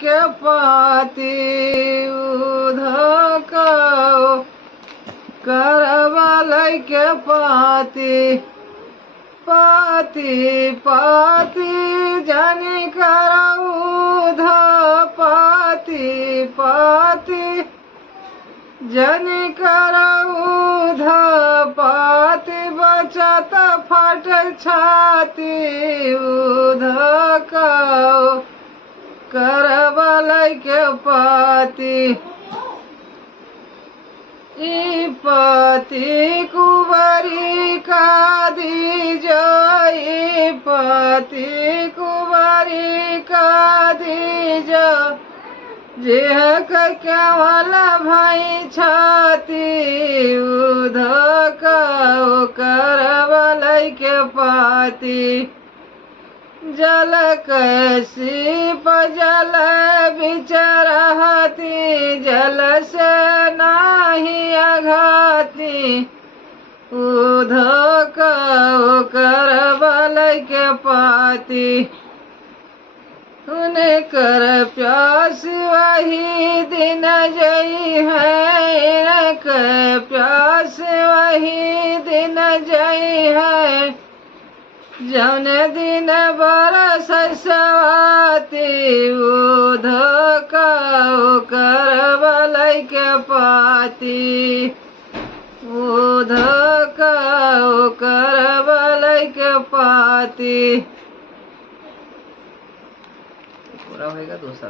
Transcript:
के पाती उधक करवलै के पाती पाती पाती जनि करउध पाती पाती जनि करउध पाती बचत फट छाती उधक करवलै के पाती ई पति कुंवरी का दीजो ई पति कुंवरी का दीजो जेह केवल भाई छाती उधक करवलै के पाती जल कैसी पजल बिचरहती जल से नाही अघाती उधक करवलै के पाती उनकर प्यास वही दिन जई है इनकर प्यास वही दिन जई है जौन दिन बरस सवाती उधक करवलै के पाती उधक करवलै के पाती पूरा होएगा 2 साल।